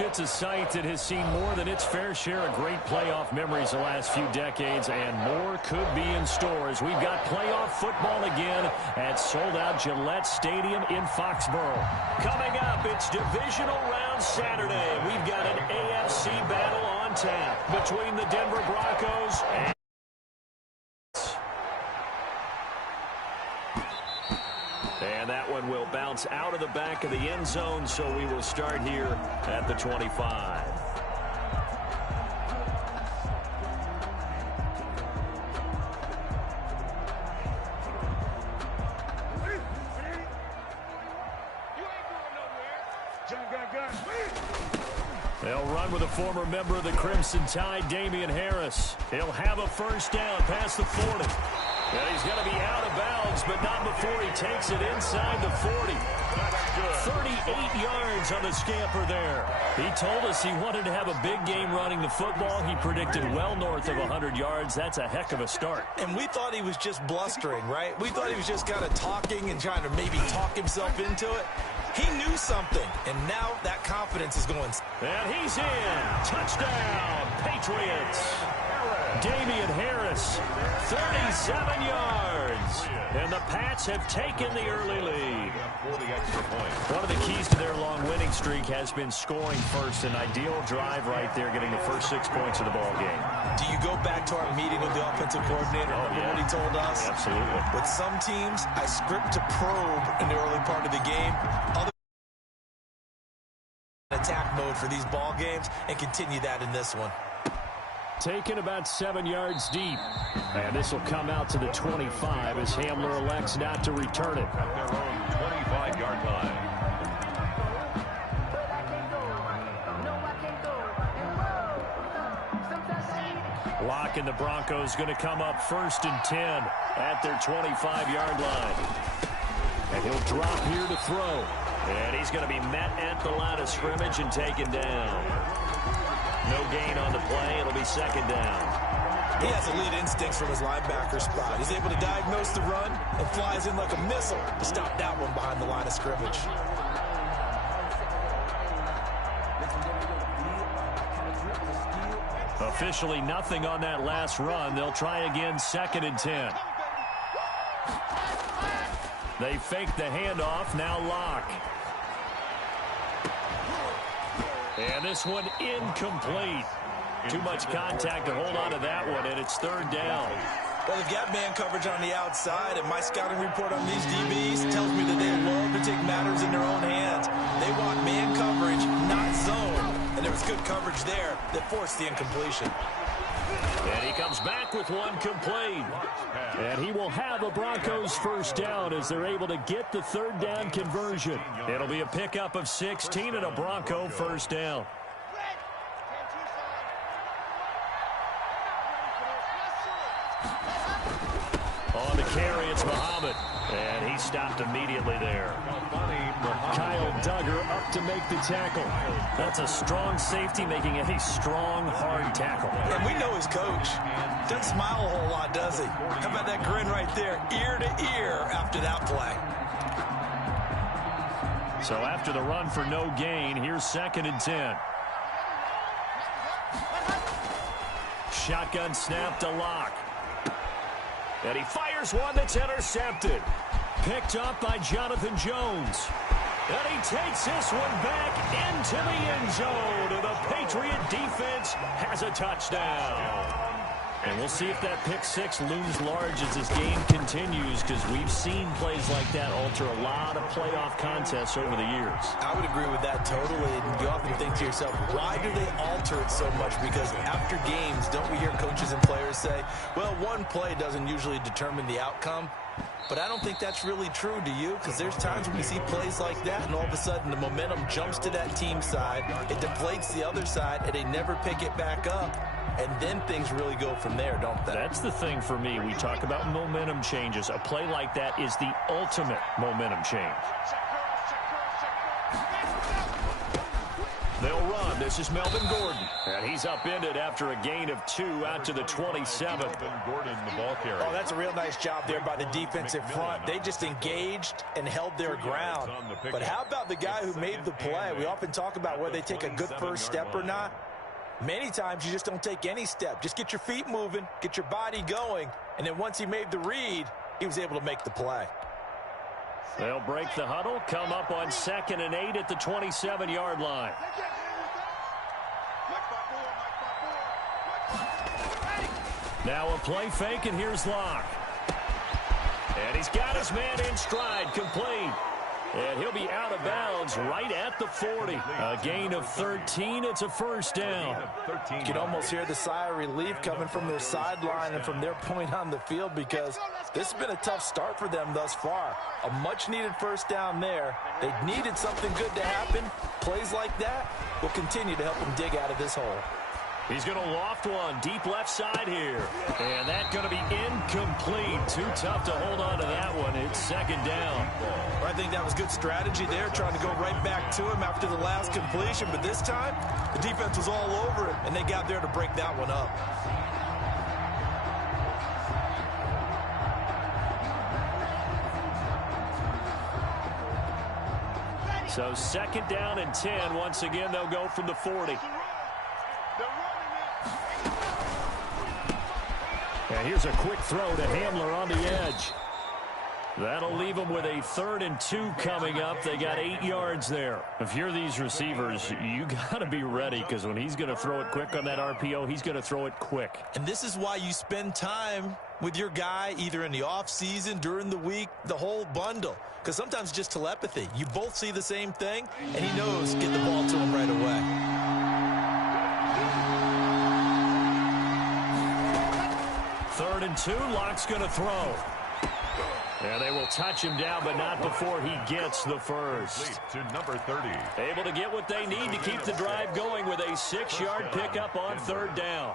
It's a site that has seen more than its fair share of great playoff memories the last few decades, and more could be in store as we've got playoff football again at sold-out Gillette Stadium in Foxborough. Coming up, it's divisional round Saturday. We've got an AFC battle on tap between the Denver Broncos and that one will bounce out of the back of the end zone, so we will start here at the 25. They'll run with a former member of the Crimson Tide, Damian Harris. He'll have a first down past the 40. And he's going to be out of bounds, but not before he takes it inside the 40. 38 yards on the scamper there. He told us he wanted to have a big game running the football. He predicted well north of 100 yards. That's a heck of a start. And we thought he was just blustering, right? We thought he was just kind of talking and trying to maybe talk himself into it. He knew something, and now that confidence is going. And he's in. Touchdown, Patriots. Damian Harris, 37 yards. And the Pats have taken the early lead. One of the keys to their long winning streak has been scoring first. An ideal drive right there, getting the first 6 points of the ball game. Do you go back to our meeting with the offensive coordinator? Remember what he told us? Absolutely. With some teams, I script to probe in the early part of the game. Other attack mode for these ball games, and continue that in this one. Taken about 7 yards deep. And this will come out to the 25 as Hamler elects not to return it. At their own 25-yard line. Locke and the Broncos going to come up 1st and 10 at their 25-yard line. And he'll drop here to throw. And he's going to be met at the line of scrimmage and taken down. No gain on the play. It'll be 2nd down. He has elite instincts from his linebacker spot. He's able to diagnose the run and flies in like a missile to stop that one behind the line of scrimmage. Officially nothing on that last run. They'll try again 2nd and 10. They fake the handoff. Now Locke. And this one incomplete. Too much contact to hold on to that one, and it's 3rd down. Well, they've got man coverage on the outside, and my scouting report on these DBs tells me that they love to take matters in their own hands. They want man coverage, not zone. And there was good coverage there that forced the incompletion. And he comes back with one complete. And he will have a Broncos first down as they're able to get the 3rd down conversion. It'll be a pickup of 16 and a Bronco first down. On the carry, it's Muhammad. And he stopped immediately there. Kyle Duggar up to make the tackle. That's a strong safety making a strong, hard tackle. And we know his coach. Doesn't smile a whole lot, does he? How about that grin right there, ear to ear after that play? So after the run for no gain, here's 2nd and 10. Shotgun snap to Locke. And he fires one that's intercepted. Picked up by Jonathan Jones. And he takes this one back into the end zone. And the Patriot defense has a touchdown. And we'll see if that pick 6 looms large as this game continues, because we've seen plays like that alter a lot of playoff contests over the years. I would agree with that totally. And you often think to yourself, why do they alter it so much? Because after games, don't we hear coaches and players say, well, one play doesn't usually determine the outcome? But I don't think that's really true, do you? Because there's times when we see plays like that, and all of a sudden the momentum jumps to that team side, it deflates the other side, and they never pick it back up. And then things really go from there, don't they? That's the thing for me. We talk about momentum changes. A play like that is the ultimate momentum change. They'll run. This is Melvin Gordon. And he's upended after a gain of 2 out to the 27. Melvin Gordon, the ball carrier. Oh, that's a real nice job there by the defensive front. They just engaged and held their ground. But how about the guy who made the play? We often talk about whether they take a good first step or not. Many times you just don't take any step. Just get your feet moving, get your body going, and then once he made the read, he was able to make the play. They'll break the huddle, come up on 2nd and 8 at the 27-yard line. Now a play fake, and here's Locke. And he's got his man in stride, complete. And he'll be out of bounds right at the 40. A gain of 13. It's a first down. You can almost hear the sigh of relief coming from their sideline and from their point on the field, because this has been a tough start for them thus far. A much-needed first down there. They needed something good to happen. Plays like that will continue to help them dig out of this hole. He's going to loft one deep left side here. And that's going to be incomplete. Too tough to hold on to that one. It's 2nd down. I think that was good strategy there, trying to go right back to him after the last completion. But this time, the defense was all over him, and they got there to break that one up. So 2nd down and 10. Once again, they'll go from the 40. And here's a quick throw to Hamler on the edge. That'll leave them with a 3rd and 2 coming up. They got 8 yards there. If you're these receivers, you got to be ready, because when he's going to throw it quick on that RPO, he's going to throw it quick. And this is why you spend time with your guy either in the offseason, during the week, the whole bundle. Because sometimes just telepathy. You both see the same thing, and he knows get the ball to him right away. 3rd and 2, Locke's going to throw. And they will touch him down, but not before he gets the first. To number 30. Able to get what they need to keep the drive going with a 6-yard pickup on 3rd down.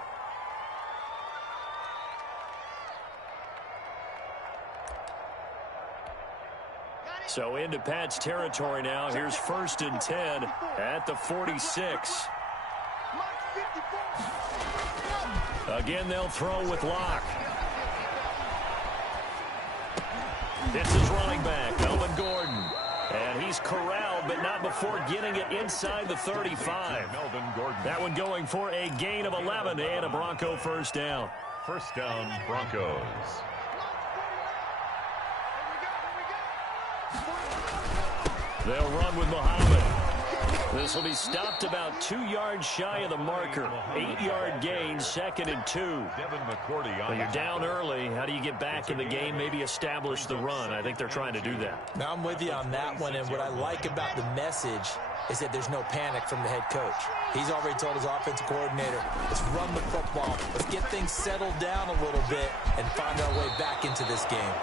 So into Pat's territory now. Here's 1st and 10 at the 46. Again, they'll throw with Locke. It's his running back, Melvin Gordon. And he's corralled, but not before getting it inside the 35. Melvin Gordon. That one going for a gain of 11 and a Bronco first down. First down, Broncos. They'll run with Muhammad. This will be stopped about 2 yards shy of the marker. 8-yard gain, 2nd and 2. Devin McCourty on. Well, you're down early. How do you get back in the game? Maybe establish the run. I think they're trying to do that. Now, I'm with you on that one, and what I like about the message is that there's no panic from the head coach. He's already told his offensive coordinator, let's run the football. Let's get things settled down a little bit and find our way back into this game.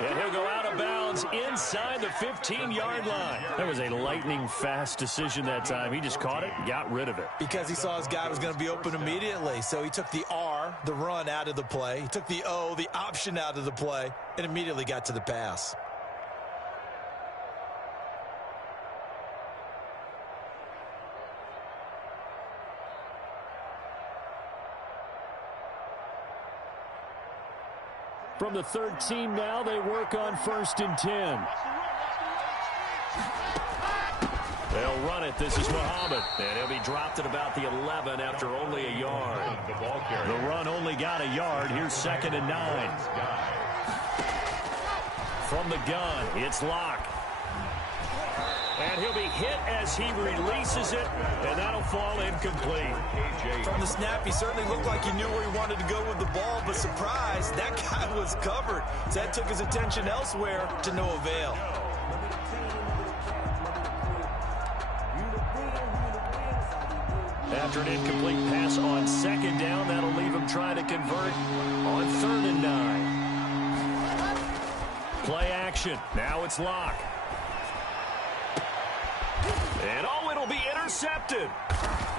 And he'll go out of bounds inside the 15-yard line. That was a lightning-fast decision that time. He just caught it and got rid of it. Because he saw his guy was going to be open immediately. So he took the R, the run, out of the play. He took the O, the option, out of the play, and immediately got to the pass. From the 13 now, they work on 1st and 10. They'll run it. This is Muhammad. And he'll be dropped at about the 11 after only a yard. The run only got a yard. Here's 2nd and 9. From the gun, it's Locke. And he'll be hit as he releases it, and that'll fall incomplete. From the snap, he certainly looked like he knew where he wanted to go with the ball, but surprise, that guy was covered. So that took his attention elsewhere to no avail. After an incomplete pass on 2nd down, that'll leave him trying to convert on 3rd and 9. Play action. Now it's Locke. And oh, it'll be intercepted.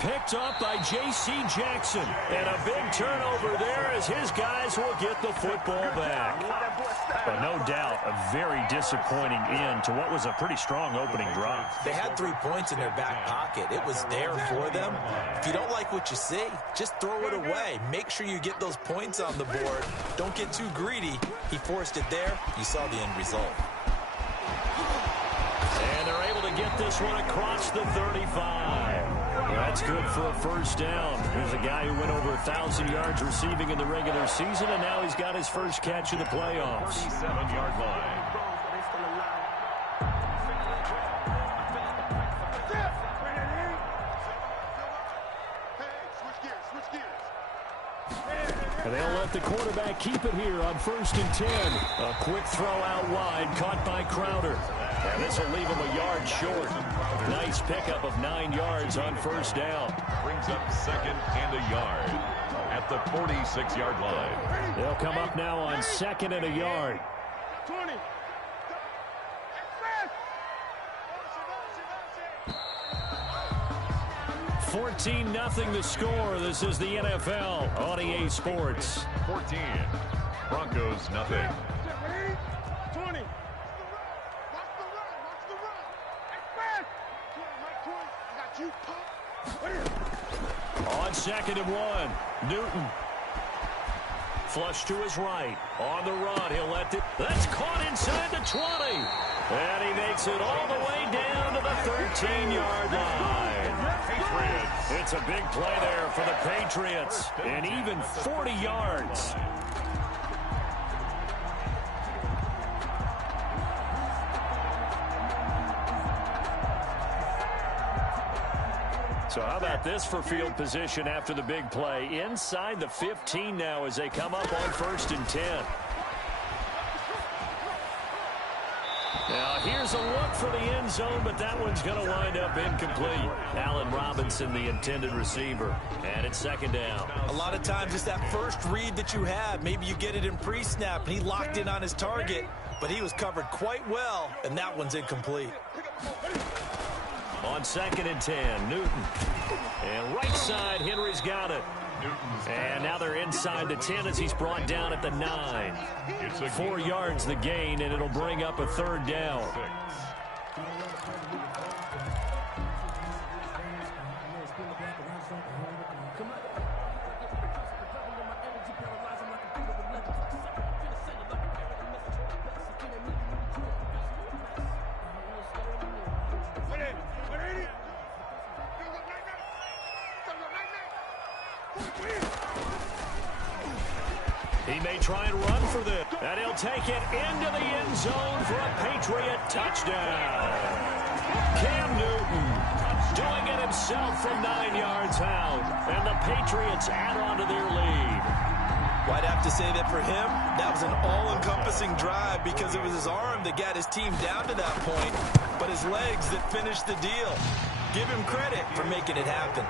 picked up by J.C. Jackson. And a big turnover there as his guys will get the football back. But no doubt, a very disappointing end to what was a pretty strong opening drive. They had 3 points in their back pocket. It was there for them. If you don't like what you see, just throw it away. Make sure you get those points on the board. Don't get too greedy. He forced it there. You saw the end result. And they're able to get this one across the 35. That's good for a first down. There's a guy who went over 1,000 yards receiving in the regular season, and now he's got his first catch in the playoffs. 37-yard line. And they'll let the quarterback keep it here on 1st and 10. A quick throw out wide, caught by Crowder. And this will leave him a yard short. Nice pickup of 9 yards on first down. Brings up 2nd and a yard at the 46-yard line. They'll come up now on 2nd and a yard. 14-0 the score. This is the NFL on EA Sports. 14. Broncos, nothing. 20. On 2nd and 1, Newton. Flush to his right. On the run, he'll let it. That's caught inside the 20. And he makes it all the way down to the 13-yard line. Patriots. It's a big play there for the Patriots. And even 40 yards. So how about this for field position after the big play? Inside the 15 now as they come up on 1st and 10. Now here's a look for the end zone, but that one's going to wind up incomplete. Allen Robinson, the intended receiver. And it's 2nd down. A lot of times it's that first read that you have. Maybe you get it in pre-snap, and he locked in on his target, but he was covered quite well, and that one's incomplete. On 2nd and 10, Newton. And right side, Henry's got it. And now they're inside the 10 as he's brought down at the 9. 4 yards the gain, and it'll bring up a 3rd down. He may try and run for this. And he'll take it into the end zone for a Patriot touchdown. Cam Newton doing it himself from 9 yards out. And the Patriots add on to their lead. Well, I'd have to say that for him, that was an all-encompassing drive because it was his arm that got his team down to that point, but his legs that finished the deal. Give him credit for making it happen.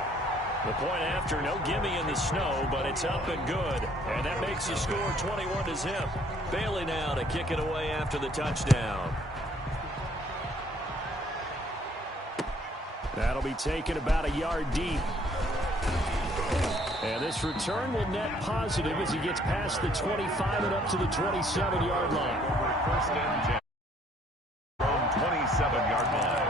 The point after, no gimme in the snow, but it's up and good. And that makes the score 21-0. Bailey now to kick it away after the touchdown. That'll be taken about a yard deep. And this return will net positive as he gets past the 25 and up to the 27-yard line. 1st and 10 from 27-yard line.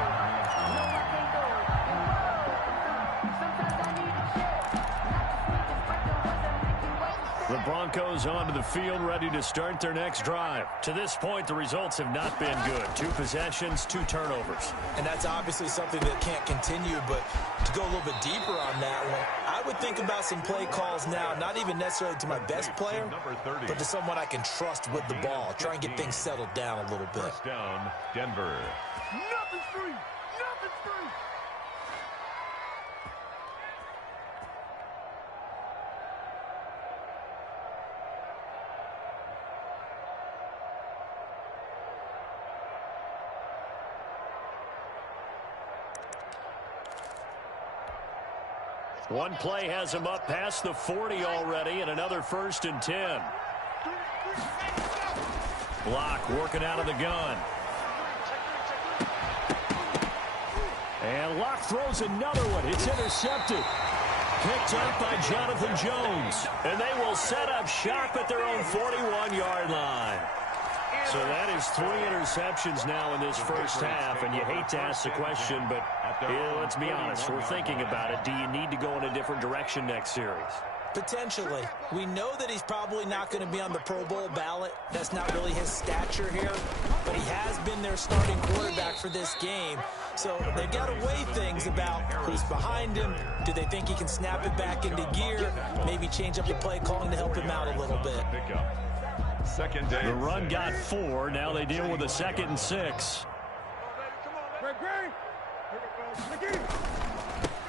The Broncos onto the field, ready to start their next drive. To this point, the results have not been good. 2 possessions, 2 turnovers. And that's obviously something that can't continue, but to go a little bit deeper on that one, I would think about some play calls now, not even necessarily to my best player, but to someone I can trust with the ball. Try and get things settled down a little bit. 1st down, Denver. Nothing's free. Nothing's free. One play has him up past the 40 already, and another 1st and 10. Block working out of the gun. And Locke throws another one. It's intercepted. Picked up by Jonathan Jones. And they will set up shop at their own 41-yard line. So that is 3 interceptions now in this first half, and you hate to ask the question, but let's be honest, we're thinking about it. Do you need to go in a different direction next series? Potentially. We know that he's probably not going to be on the Pro Bowl ballot. That's not really his stature here, but he has been their starting quarterback for this game. So they've got to weigh things about who's behind him. Do they think he can snap it back into gear? Maybe change up the play calling to help him out a little bit. Second down. The run got 4. Now they deal with a 2nd and 6.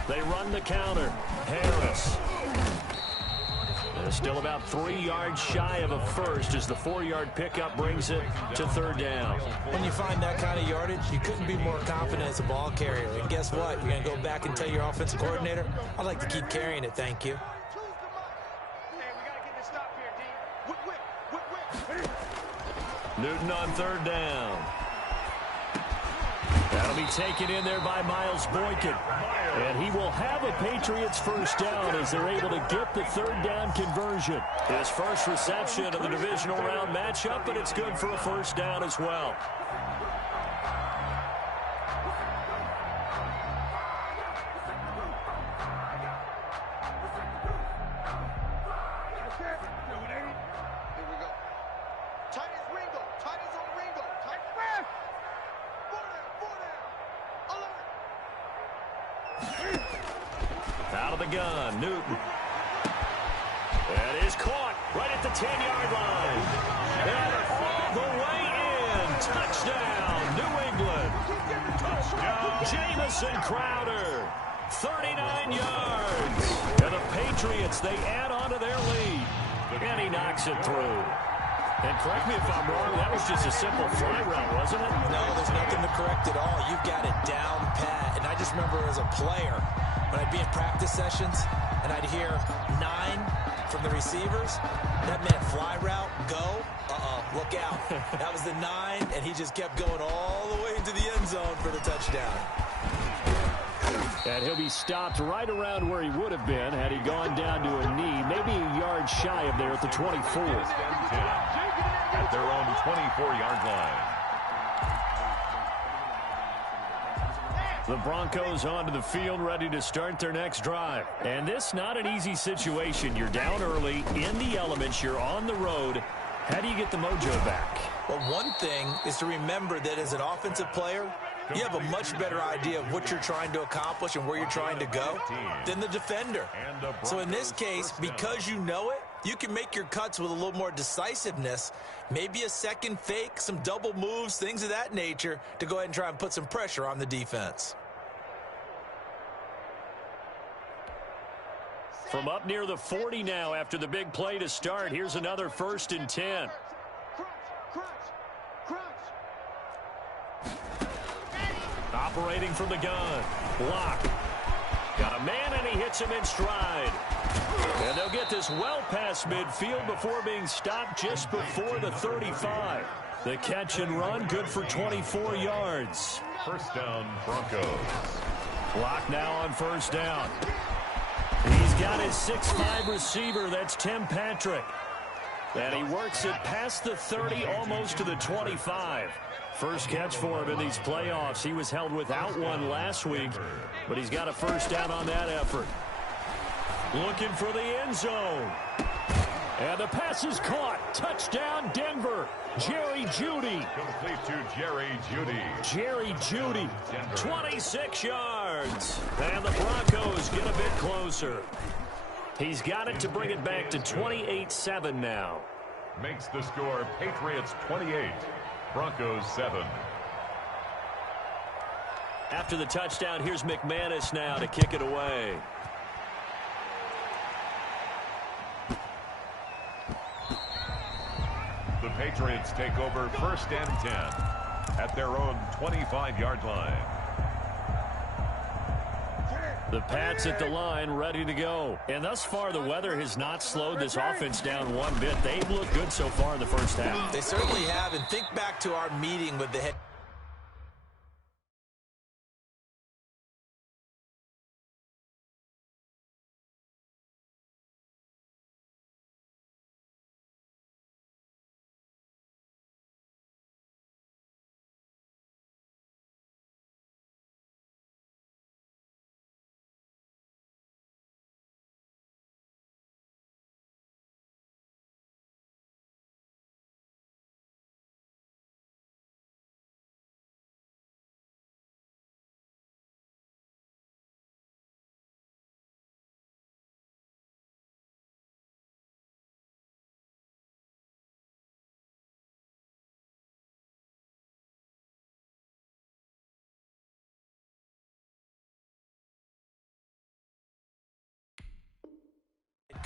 They run the counter. Harris. They're still about 3 yards shy of a first as the 4-yard pickup brings it to 3rd down. When you find that kind of yardage, you couldn't be more confident as a ball carrier. And guess what? You're going to go back and tell your offensive coordinator, I'd like to keep carrying it, thank you. Newton on 3rd down. That'll be taken in there by Miles Boykin. And he will have a Patriots first down as they're able to get the 3rd down conversion. His first reception of the divisional round matchup, but it's good for a first down as well. Out of the gun, Newton. That is caught right at the 10-yard line. And all the way in. Touchdown, New England. Touchdown, Jamison Crowder. 39 yards. And the Patriots, they add on to their lead. And he knocks it through. And correct me if I'm wrong, that was just a simple fly route, wasn't it? No, there's nothing to correct at all. You've got it down pat. And I just remember as a player, when I'd be in practice sessions and I'd hear 9 from the receivers, that meant fly route, go, look out. That was the 9, and he just kept going all the way into the end zone for the touchdown. And he'll be stopped right around where he would have been had he gone down to a knee, maybe a yard shy of there at the 24. At their own 24-yard line. The Broncos onto the field, ready to start their next drive. And this not an easy situation. You're down early, in the elements, you're on the road. How do you get the mojo back? Well, one thing is to remember that as an offensive player, you have a much better idea of what you're trying to accomplish and where you're trying to go than the defender. So in this case, because you know it, you can make your cuts with a little more decisiveness, maybe a second fake, some double moves, things of that nature, to go ahead and try and put some pressure on the defense. From up near the 40 now after the big play to start, here's another 1st and 10. Operating from the gun. Block. Got a man, and he hits him in stride. And they'll get this well past midfield before being stopped just before the 35. The catch and run, good for 24 yards. First down, Broncos. Block now on 1st down. He's got his 6'5 receiver. That's Tim Patrick. And he works it past the 30, almost to the 25. First catch for him in these playoffs. He was held without one last week, but he's got a first down on that effort. Looking for the end zone. And the pass is caught. Touchdown, Denver. Jerry Jeudy. Complete to Jerry Jeudy. Jerry Jeudy. 26 yards. And the Broncos get a bit closer. He's got it to bring it back to 28-7 now. Makes the score Patriots 28, Broncos 7. After the touchdown, here's McManus now to kick it away. The Patriots take over 1st and 10 at their own 25-yard line. The Pats at the line, ready to go. And thus far, the weather has not slowed this offense down one bit. They've looked good so far in the first half. They certainly have, and think back to our meeting with the head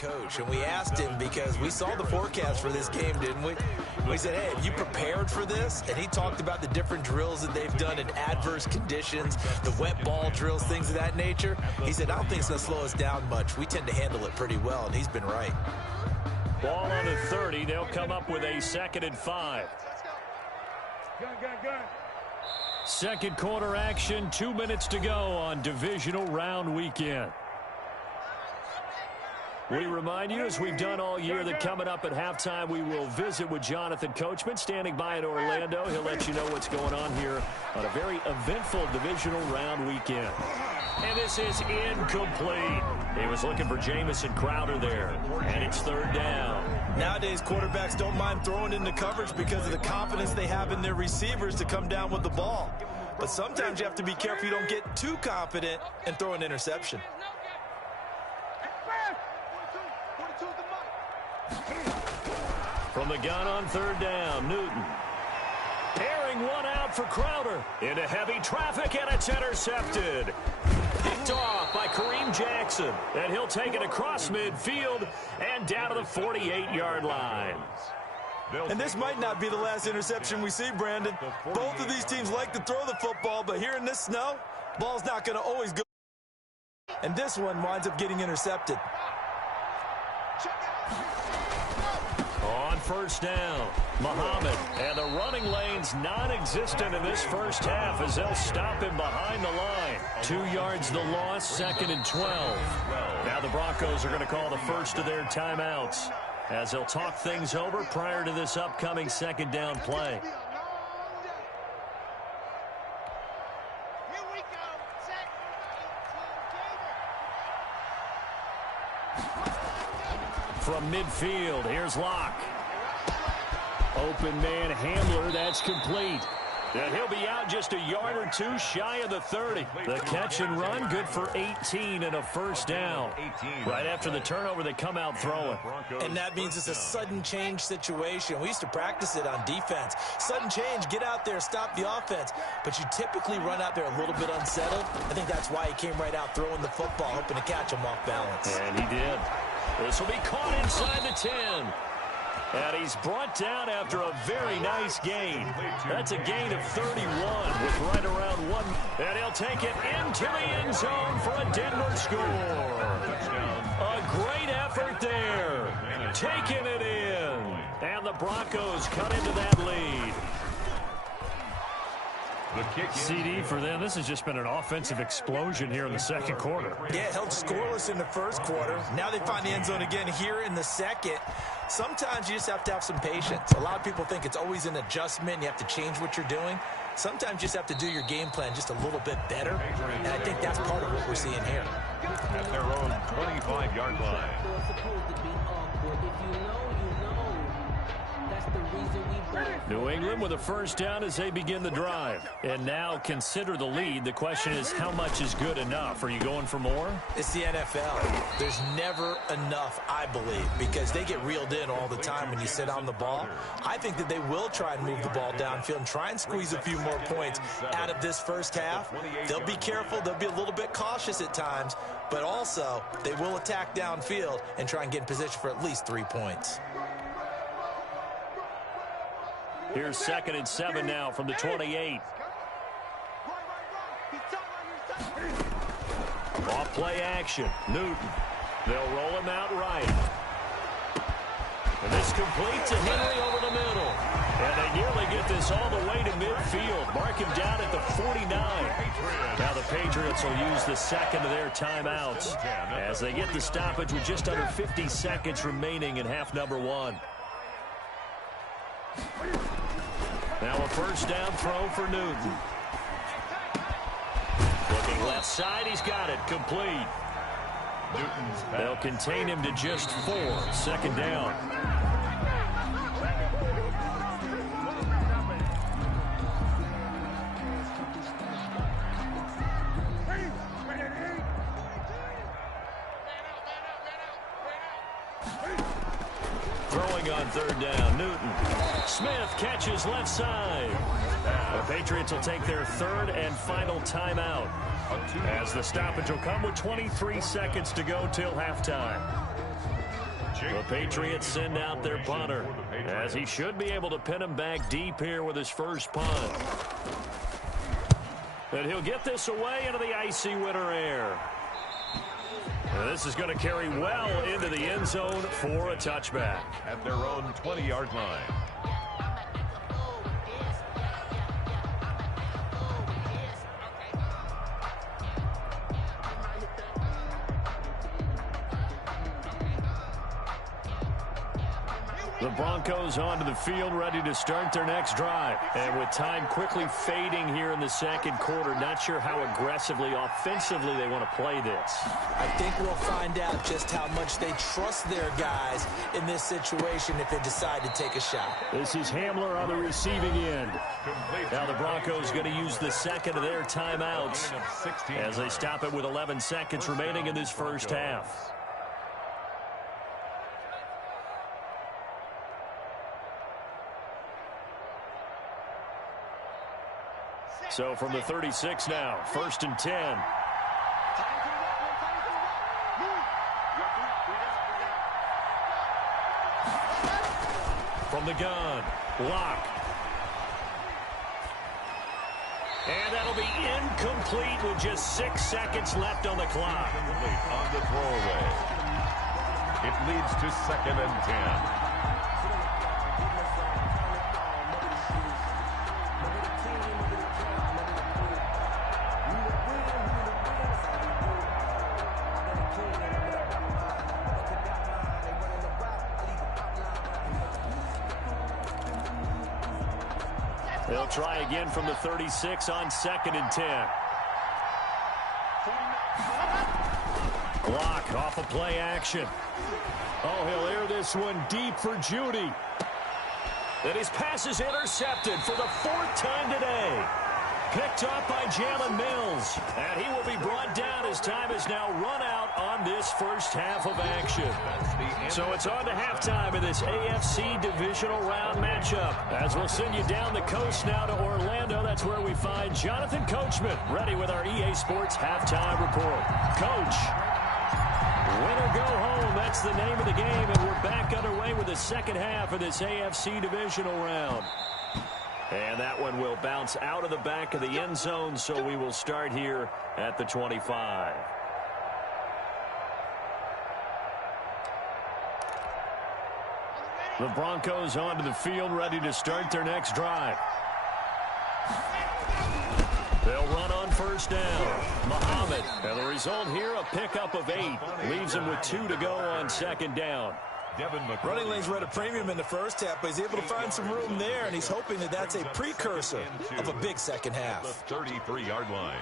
coach, and we asked him because we saw the forecast for this game, didn't we? We said, hey, have you prepared for this? And he talked about the different drills that they've done in adverse conditions, the wet ball drills, things of that nature. He said, I don't think it's going to slow us down much. We tend to handle it pretty well, and he's been right. Ball on the 30. They'll come up with a 2nd and 5. Gun. Second quarter action, 2 minutes to go on divisional round weekend. We remind you, as we've done all year, that coming up at halftime, we will visit with Jonathan Coachman, standing by in Orlando. He'll let you know what's going on here on a very eventful divisional round weekend. And this is incomplete. He was looking for Jamison Crowder there, and it's 3rd down. Nowadays, quarterbacks don't mind throwing into coverage because of the confidence they have in their receivers to come down with the ball. But sometimes you have to be careful you don't get too confident and throw an interception. From the gun on 3rd down, Newton. Airing one out for Crowder. Into heavy traffic, and it's intercepted. Picked off by Kareem Jackson. And he'll take it across midfield and down to the 48-yard line. And this might not be the last interception we see, Brandon. Both of these teams like to throw the football, but here in this snow, ball's not going to always go. And this one winds up getting intercepted. On 1st down, Muhammad. And the running lane's non-existent in this first half as they'll stop him behind the line. 2 yards the loss, 2nd and 12. Now the Broncos are going to call the first of their timeouts as they'll talk things over prior to this upcoming 2nd down play. From midfield, here's Locke. Open man Hamler, that's complete. And he'll be out just a yard or two shy of the 30. The catch and run, good for 18 and a 1st down. Right after the turnover, they come out throwing. And that means it's a sudden change situation. We used to practice it on defense. Sudden change, get out there, stop the offense. But you typically run out there a little bit unsettled. I think that's why he came right out throwing the football, hoping to catch him off balance. And he did. This will be caught inside the 10. And he's brought down after a very nice gain. That's a gain of 31 with right around 1. And he'll take it into the end zone for a Denver score. A great effort there. Taking it in. And the Broncos cut into that lead. CD for them. This has just been an offensive explosion here in the 2nd quarter. Yeah, held scoreless in the 1st quarter. Now they find the end zone again here in the 2nd. Sometimes you just have to have some patience. A lot of people think it's always an adjustment. You have to change what you're doing. Sometimes you just have to do your game plan just a little bit better. And I think that's part of what we're seeing here. At their own 25-yard line. New England with a 1st down as they begin the drive. And now consider the lead. The question is, how much is good enough? Are you going for more? It's the NFL. There's never enough, I believe, because they get reeled in all the time when you sit on the ball. I think that they will try and move the ball downfield and try and squeeze a few more points out of this first half. They'll be careful. They'll be a little bit cautious at times, but also they will attack downfield and try and get in position for at least 3 points. Here's 2nd and 7 now from the 28. Off play action. Newton. They'll roll him out right. And this complete to Henry over the middle. And they nearly get this all the way to midfield. Mark him down at the 49. Now the Patriots will use the 2nd of their timeouts as they get the stoppage with just under 50 seconds remaining in half number 1. Now a 1st down throw for Newton. Looking left side, he's got it, complete. They'll contain him to just 4, 2nd down. Throwing on 3rd down, Newton. Smith catches left side. The Patriots will take their 3rd and final timeout as the stoppage will come with 23 seconds to go till halftime. The Patriots send out their punter, as he should be able to pin him back deep here with his first punt. And he'll get this away into the icy winter air. And this is going to carry well into the end zone for a touchback. At their own 20-yard line. The Broncos onto the field, ready to start their next drive. And with time quickly fading here in the second quarter, not sure how aggressively, offensively they want to play this. I think we'll find out just how much they trust their guys in this situation if they decide to take a shot. This is Hamler on the receiving end. Now the Broncos going to use the second of their timeouts as they stop it with 11 seconds remaining in this first half. So from the 36 now, 1st and 10. From the gun, Locke. And that'll be incomplete with just 6 seconds left on the clock. On the throwaway. It leads to 2nd and 10. They'll try again from the 36 on 2nd and 10. Block off of play action. Oh, he'll air this one deep for Judy. And his pass is intercepted for the 4th time today. Picked up by Jalen Mills. And he will be brought down as time is now run out on this first half of action. So it's on to halftime in this AFC divisional round matchup. As we'll send you down the coast now to Orlando, that's where we find Jonathan Coachman ready with our EA Sports halftime report. Coach, win or go home, that's the name of the game, and we're back underway with the second half of this AFC divisional round. And that one will bounce out of the back of the end zone, so we will start here at the 25. The Broncos onto the field, ready to start their next drive. They'll run on 1st down. Muhammad. And the result here, a pickup of 8. Leaves him with 2 to go on 2nd down. Running lanes were at a premium in the first half, but he's able to find some room there, and he's hoping that that's a precursor of a big second half. The 33-yard line.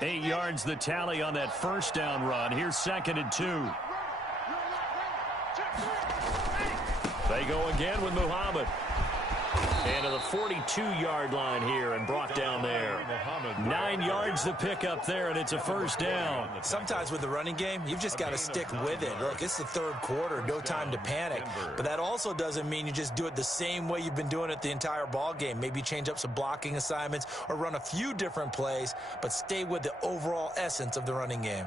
8 yards the tally on that 1st down run. Here's 2nd and 2. They go again with Muhammad. And to the 42-yard line here and brought down there. 9 yards the pickup there, and it's a 1st down. Sometimes with the running game, you've just got to stick with it. Look, it's the 3rd quarter, no time to panic. But that also doesn't mean you just do it the same way you've been doing it the entire ball game. Maybe change up some blocking assignments or run a few different plays, but stay with the overall essence of the running game.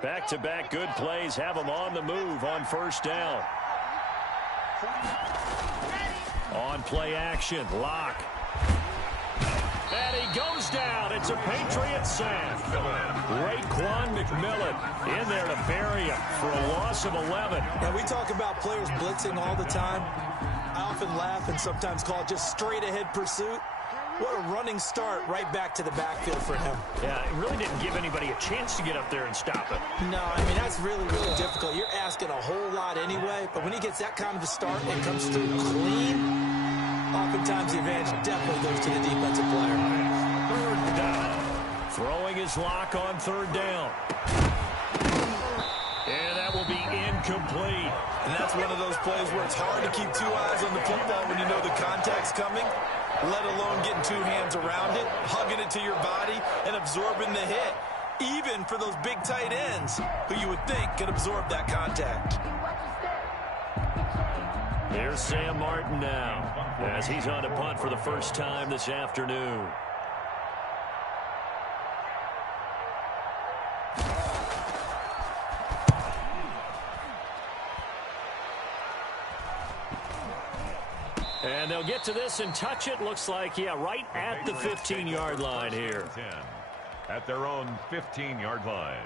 Back-to-back good plays have them on the move on 1st down. On play action, Locke. And he goes down. It's a Patriot sack. Raekwon McMillan in there to bury him for a loss of 11. Now, we talk about players blitzing all the time. I often laugh and sometimes call it just straight-ahead pursuit. What a running start right back to the backfield for him. Yeah, it really didn't give anybody a chance to get up there and stop it. No, I mean, that's really, really difficult. You're asking a whole lot anyway, but when he gets that kind of a start and comes through clean, oftentimes the advantage definitely goes to the defensive player. 3rd down. Throwing his Lock on 3rd down. And that will be incomplete. And that's one of those plays where it's hard to keep 2 eyes on the football when you know the contact's coming, let alone getting 2 hands around it, hugging it to your body, and absorbing the hit. Even for those big tight ends who you would think could absorb that contact. Here's Sam Martin now. as he's on to punt for the first time this afternoon. And they'll get to this and touch it. Looks like, yeah, right at the 15-yard line here. At their own 15-yard line.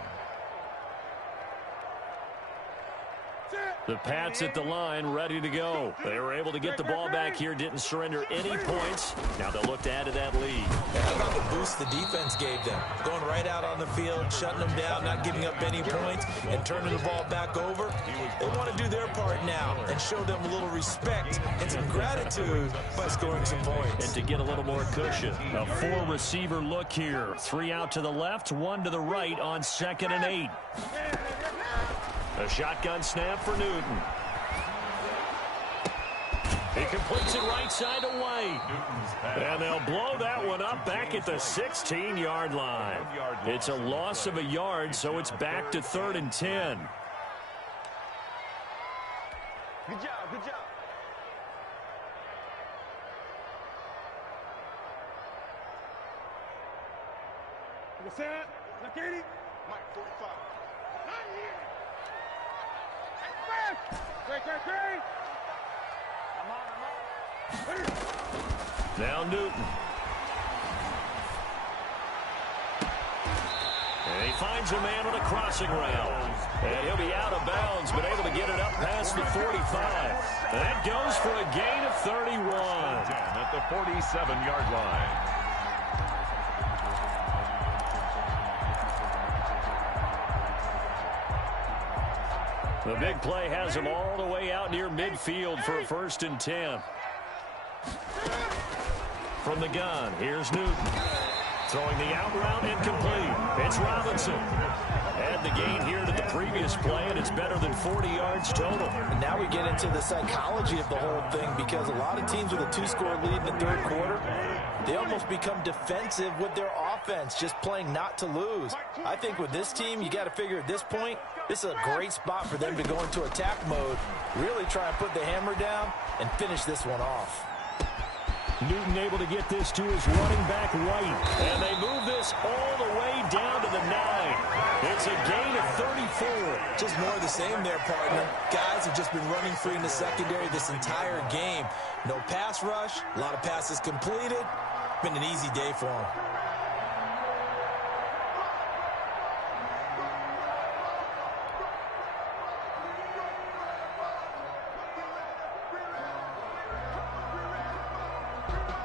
The Pats at the line, ready to go. They were able to get the ball back here, didn't surrender any points. Now they'll look to add to that lead. And how about the boost the defense gave them? Going right out on the field, shutting them down, not giving up any points, and turning the ball back over. They want to do their part now and show them a little respect and some gratitude by scoring some points. And to get a little more cushion. A four-receiver look here. 3 out to the left, 1 to the right on 2nd and 8. A shotgun snap for Newton. He completes it right side to White. And they'll blow that one up back at the 16-yard line. It's a loss of a yard, so it's back to 3rd and 10. Good job, good job. What's that? Look at it. Mike, 45. Not here. Great. I'm on. Now Newton. And he finds a man on a crossing route. And he'll be out of bounds, but able to get it up past the 45. That goes for a gain of 31. At the 47-yard line. The big play has him all the way out near midfield for a 1st and 10. From the gun, here's Newton. Throwing the out route incomplete. It's Robinson. Add the gain here to the previous play, and it's better than 40 yards total. And now we get into the psychology of the whole thing, because a lot of teams with a 2-score lead in the 3rd quarter, they almost become defensive with their offense, just playing not to lose. I think with this team, you got to figure at this point, this is a great spot for them to go into attack mode, really try and put the hammer down and finish this one off. Newton able to get this to his running back White. And they move this all the way down to the 9. It's a gain of 34. Just more of the same there, partner. Guys have just been running free in the secondary this entire game. No pass rush, a lot of passes completed. Been an easy day for them.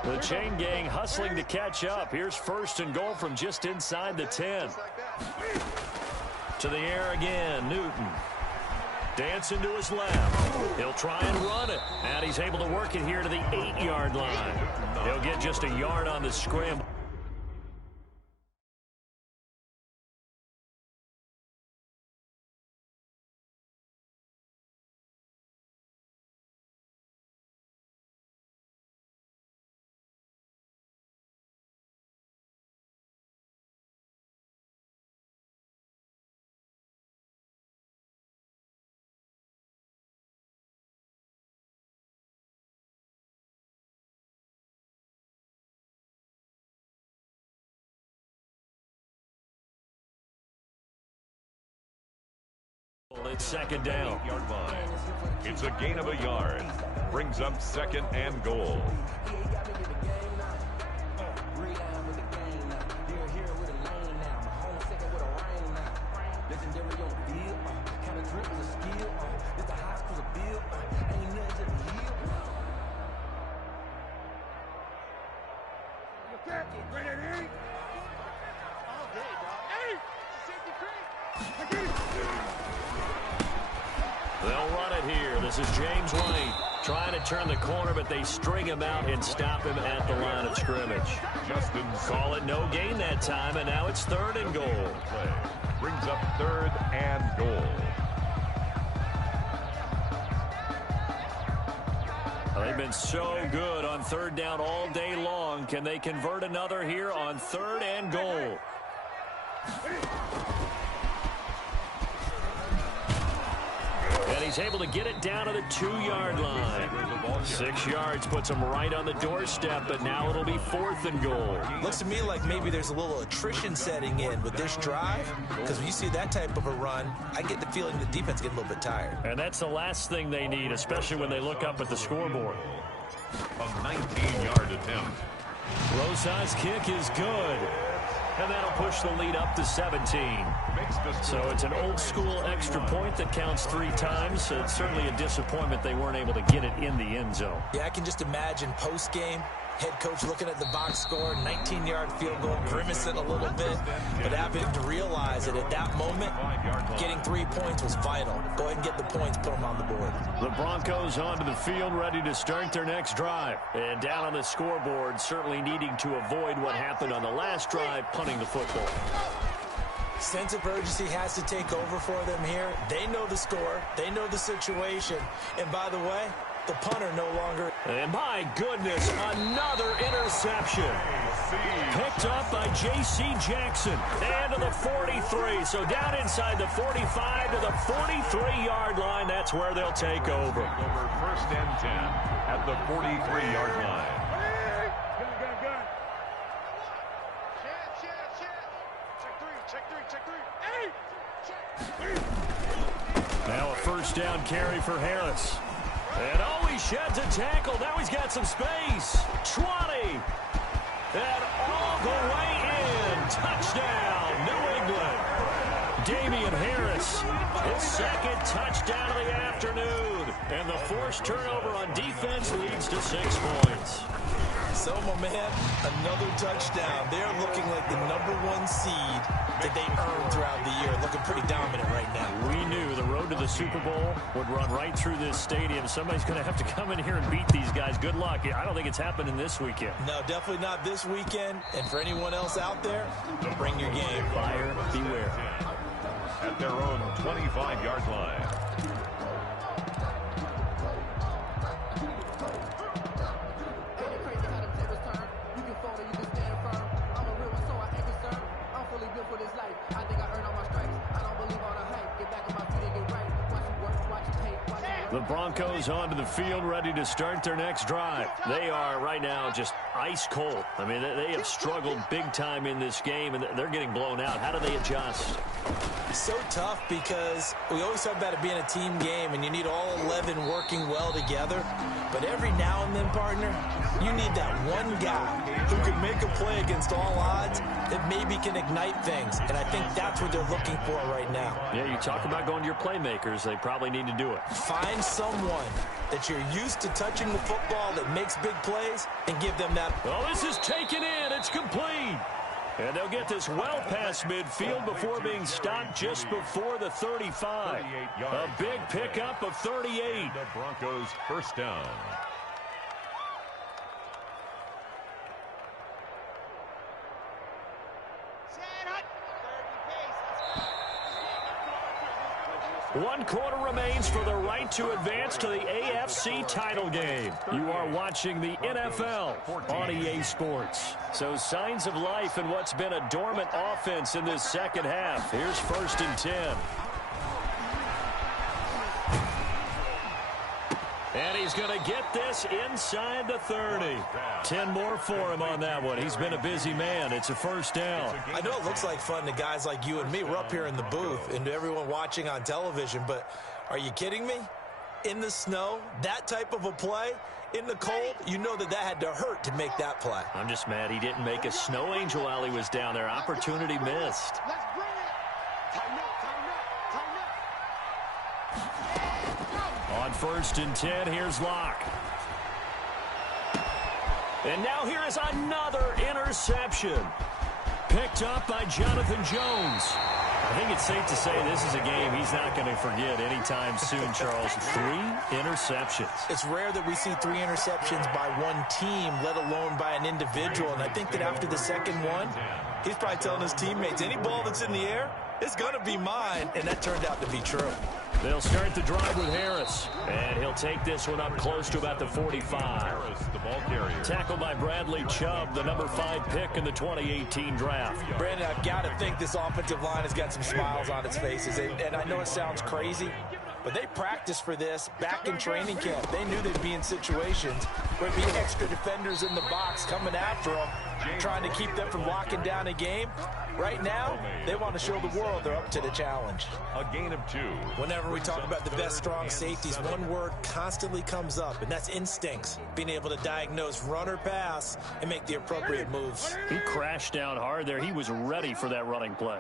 The chain gang hustling to catch up. Here's 1st and goal from just inside the 10. To the air again, Newton. Dancing to his left. He'll try and run it. And he's able to work it here to the 8-yard line. He'll get just a yard on the scramble. It's 2nd down. It's a gain of a yard. Brings up 2nd and goal. They'll run it here. This is James White trying to turn the corner, but they string him out and stop him at the line of scrimmage. Call it no gain that time, and now it's 3rd and goal. Brings up 3rd and goal. They've been so good on 3rd down all day long. Can they convert another here on 3rd and goal? And he's able to get it down to the 2-yard line. 6 yards puts him right on the doorstep, but now it'll be 4th and goal. Looks to me like maybe there's a little attrition setting in with this drive, because when you see that type of a run, I get the feeling the defense getting a little bit tired. And that's the last thing they need, especially when they look up at the scoreboard. A 19-yard attempt. Rosa's kick is good. And that'll push the lead up to 17. So it's an old-school extra point that counts 3 times. It's certainly a disappointment they weren't able to get it in the end zone. Yeah, I can just imagine post-game, head coach looking at the box score, 19-yard field goal, grimacing a little bit, but having to realize that at that moment, getting 3 points was vital. Go ahead and get the points, put them on the board. The Broncos onto the field, ready to start their next drive. And down on the scoreboard, certainly needing to avoid what happened on the last drive, punting the football. Sense of urgency has to take over for them here. They know the score. They know the situation. And by the way, the punter no longer. And my goodness, another interception. Picked up by J.C. Jackson. And to the 43. So down inside the 45 to the 43-yard line. That's where they'll take over. Over 1st and 10 at the 43-yard line. Gun. Check three. Hey! Check. Now a 1st down carry for Harris. And he sheds a tackle. Now he's got some space. 20. And all the way in. Touchdown, New England. Damian Harris, his 2nd touchdown of the afternoon. And the forced turnover on defense leads to 6 points. So, my man, another touchdown. They're looking like the #1 seed that they earned throughout the year. Looking pretty dominant right now. We knew the road to the Super Bowl would run right through this stadium. Somebody's going to have to come in here and beat these guys. Good luck. I don't think it's happening this weekend. No, definitely not this weekend. And for anyone else out there, bring your game. Buyer beware. At their own 25-yard line. The Broncos onto the field, ready to start their next drive. They are right now just ice cold. I mean, they have struggled big time in this game, and they're getting blown out. How do they adjust? So tough because we always talk about it being a team game, and you need all 11 working well together. But every now and then, partner, you need that one guy who can make a play against all odds that maybe can ignite things. And I think that's what they're looking for right now. Yeah, you talk about going to your playmakers. They probably need to do it. Find someone that you're used to touching the football that makes big plays and give them that. Well, this is taken in. It's complete. And they'll get this well past midfield before being stopped just before the 35. A big pickup of 38. The Broncos' 1st down. One quarter remains for the right to advance to the AFC title game. You are watching the NFL on EA Sports. So signs of life in what's been a dormant offense in this second half. Here's 1st and 10. And he's going to get this inside the 30. 10 more for him on that one. He's been a busy man. It's a 1st down. I know it looks like fun to guys like you and me. We're up here in the booth and to everyone watching on television, but are you kidding me? In the snow, that type of a play, in the cold, you know that had to hurt to make that play. I'm just mad he didn't make a snow angel while he was down there. Opportunity missed. Let's bring it. Time up. On 1st and 10, here's Locke. And now here is another interception. Picked up by Jonathan Jones. I think it's safe to say this is a game he's not going to forget anytime soon, Charles. 3 interceptions. It's rare that we see 3 interceptions by one team, let alone by an individual. And I think that after the second one, he's probably telling his teammates, any ball that's in the air, it's going to be mine. And that turned out to be true. They'll start the drive with Harris. And he'll take this one up close to about the 45. Harris, the ball carrier. Tackled by Bradley Chubb, the number 5 pick in the 2018 draft. Brandon, I've got to think this offensive line has got some smiles on its faces. And I know it sounds crazy, But they practiced for this back in training camp. They knew they'd be in situations where there'd be extra defenders in the box coming after them, trying to keep them from locking down a game. Right now, they want to show the world they're up to the challenge. A gain of 2. Whenever we talk about the best strong safeties, one word constantly comes up, and that's instincts. Being able to diagnose run or pass and make the appropriate moves. He crashed down hard there. He was ready for that running play.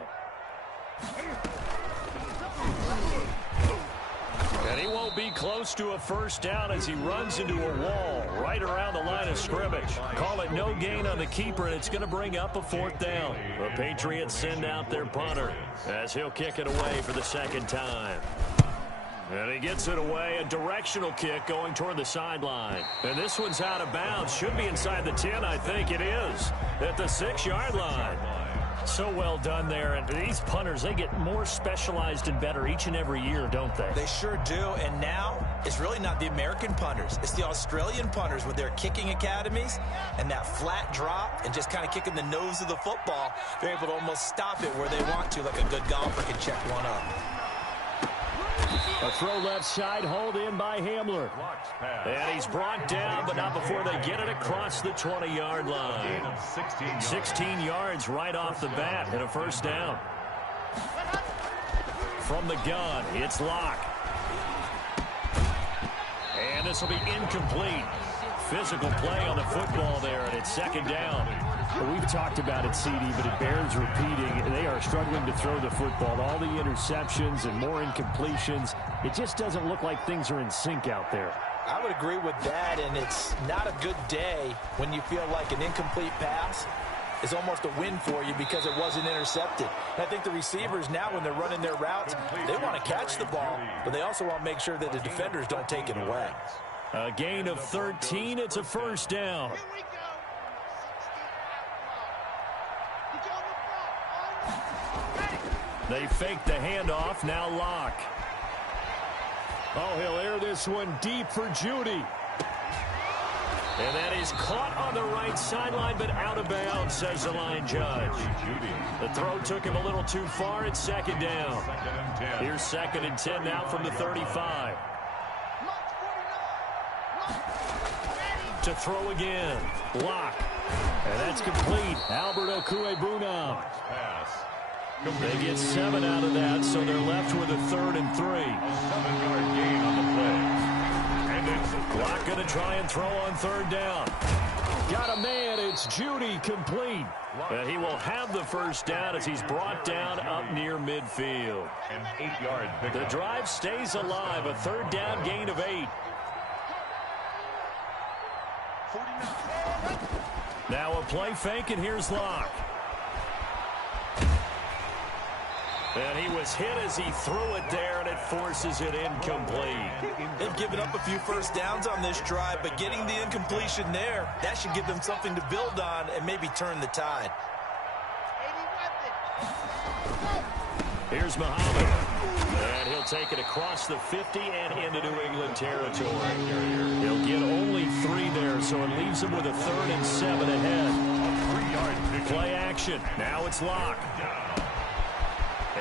And he won't be close to a first down as he runs into a wall right around the line of scrimmage. Call it no gain on the keeper, and it's going to bring up a 4th down. The Patriots send out their punter as he'll kick it away for the 2nd time. And he gets it away, a directional kick going toward the sideline. And this one's out of bounds. Should be inside the 10, I think it is, at the 6-yard line. So well done there. And these punters, they get more specialized and better each and every year, don't they? They sure do. And now it's really not the American punters. It's the Australian punters with their kicking academies and that flat drop and just kind of kicking the nose of the football. They're able to almost stop it where they want to, like a good golfer can check one up. A throw left side, hauled in by Hamler. And he's brought down, but not before they get it across the 20-yard line. 16 yards right off the bat and a first down. From the gun, it's Locke. And this will be incomplete. Physical play on the football there, and it's 2nd down. Well, we've talked about it, CD, but it bears repeating. They are struggling to throw the football. All the interceptions and more incompletions. It just doesn't look like things are in sync out there. I would agree with that, and it's not a good day when you feel like an incomplete pass is almost a win for you because it wasn't intercepted. And I think the receivers now, when they're running their routes, they want to catch the ball, but they also want to make sure that the defenders don't take it away. A gain of 13. It's a first down. They fake the handoff. Now Locke. Oh, he'll air this one deep for Judy. And that is caught on the right sideline, but out of bounds, says the line judge. The throw took him a little too far. It's 2nd down. Here's 2nd and 10 now from the 35. To throw again. Locke. And that's complete. Albert Okwuegbunam. They get 7 out of that, so they're left with a 3rd and 3. A 7-yard gain on the play. And it's Locke going to try and throw on 3rd down. Got a man. It's Judy, complete. And he will have the first down as he's brought down up near midfield. an 8-yard pickup. The drive stays alive. A 3rd down gain of 8. Now a play fake, and here's Locke. And he was hit as he threw it there, and it forces it incomplete. They've given up a few first downs on this drive, but getting the incompletion there, that should give them something to build on and maybe turn the tide. Here's Muhammad. And he'll take it across the 50 and into New England territory. He'll get only 3 there, so it leaves him with a 3rd and 7 ahead. Play action. Now it's Locke.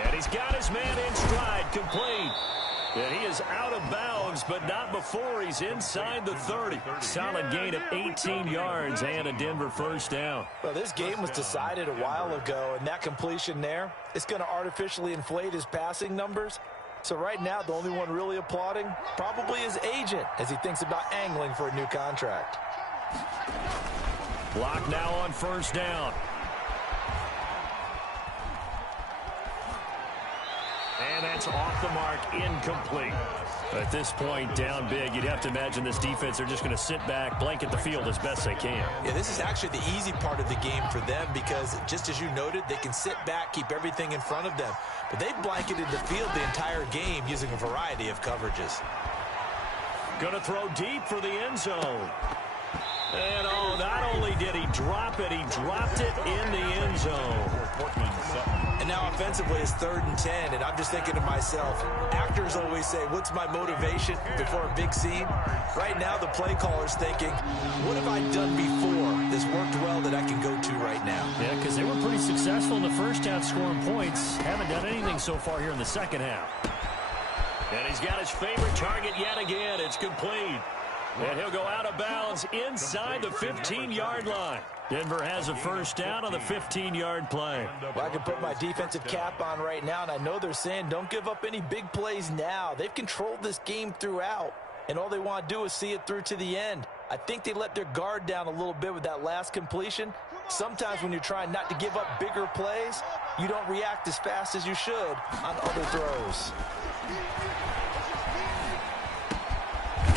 And he's got his man in stride, complete. And he is out of bounds, but not before he's inside the 30. Solid gain of 18 yards and a Denver first down. Well, this game was decided a while ago, and that completion there, it's going to artificially inflate his passing numbers. So right now, the only one really applauding probably his agent as he thinks about angling for a new contract. Locke now on first down. And that's off the mark, incomplete. At this point, down big, you'd have to imagine this defense, they're just going to sit back, blanket the field as best they can. Yeah, this is actually the easy part of the game for them because, just as you noted, they can sit back, keep everything in front of them. But they've blanketed the field the entire game using a variety of coverages. Going to throw deep for the end zone. And, oh, not only did he drop it, he dropped it in the end zone. And now offensively it's 3rd and 10, and I'm just thinking to myself, actors always say, what's my motivation before a big scene? Right now the play caller's thinking, what have I done before this worked well that I can go to right now? Yeah, because they were pretty successful in the first half scoring points. Haven't done anything so far here in the second half. And he's got his favorite target yet again. It's complete. And he'll go out of bounds inside the 15-yard line. Denver has a first down on the 15-yard play. Well, I can put my defensive cap on right now, and I know they're saying don't give up any big plays now. They've controlled this game throughout, and all they want to do is see it through to the end. I think they let their guard down a little bit with that last completion. Sometimes when you're trying not to give up bigger plays, you don't react as fast as you should on other throws.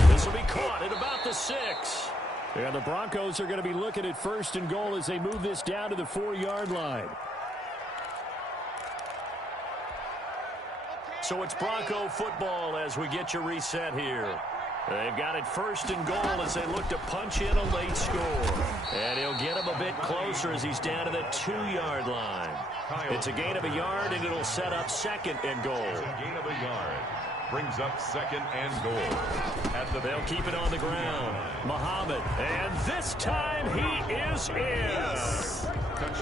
This will be caught at about the 6. And the Broncos are going to be looking at first and goal as they move this down to the 4-yard line. So it's Bronco football as we get you reset here. They've got it first and goal as they look to punch in a late score. And he'll get him a bit closer as he's down to the 2-yard line. It's a gain of a yard, and it'll set up second and goal. It's a gain of a yard. Brings up second and goal. They'll keep it on the ground. Muhammad, and this time he is in.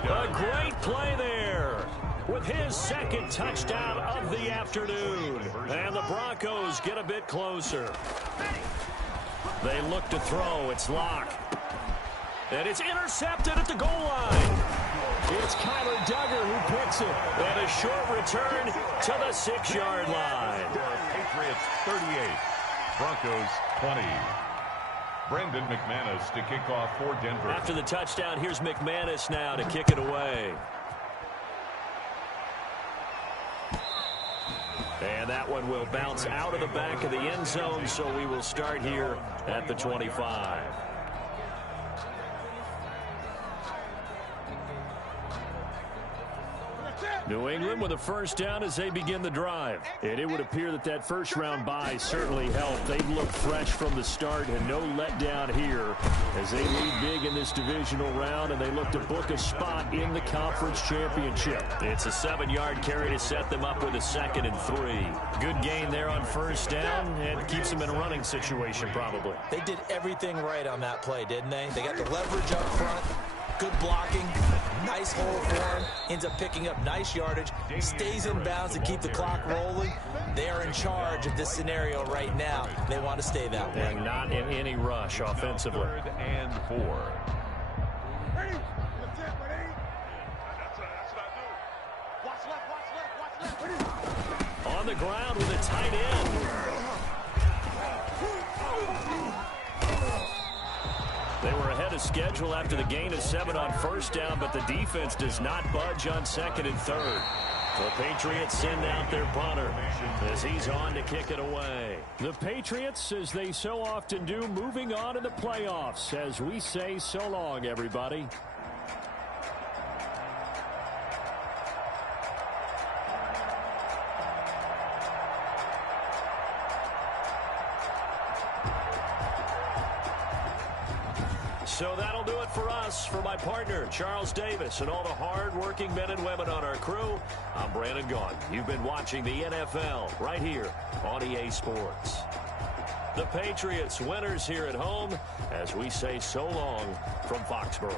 A great play there with his second touchdown of the afternoon. And the Broncos get a bit closer. They look to throw. It's Locke. And it's intercepted at the goal line. It's Kyler Duggar who picks it. And a short return to the 6-yard line. Patriots 38, Broncos 20. Brandon McManus to kick off for Denver. After the touchdown, here's McManus now to kick it away. And that one will bounce out of the back of the end zone, so we will start here at the 25. New England with a first down as they begin the drive. And it would appear that that first-round bye certainly helped. They've looked fresh from the start and no letdown here as they lead big in this divisional round, and they look to book a spot in the conference championship. It's a 7-yard carry to set them up with a 2nd and 3. Good gain there on first down and keeps them in a running situation probably. They did everything right on that play, didn't they? They got the leverage up front. Good blocking, nice hole for him, ends up picking up nice yardage, stays in bounds to keep the clock rolling. They are in charge of this scenario right now. They want to stay that way. And not in any rush offensively. 3rd and 4. On the ground with a tight end. They were ahead of schedule after the gain of 7 on first down, but the defense does not budge on 2nd and 3rd. The Patriots send out their punter as he's on to kick it away. The Patriots, as they so often do, moving on in the playoffs as we say so long, everybody. So that'll do it for us. For my partner, Charles Davis, and all the hard-working men and women on our crew, I'm Brandon Gaughan. You've been watching the NFL right here on EA Sports. The Patriots winners here at home as we say so long from Foxborough.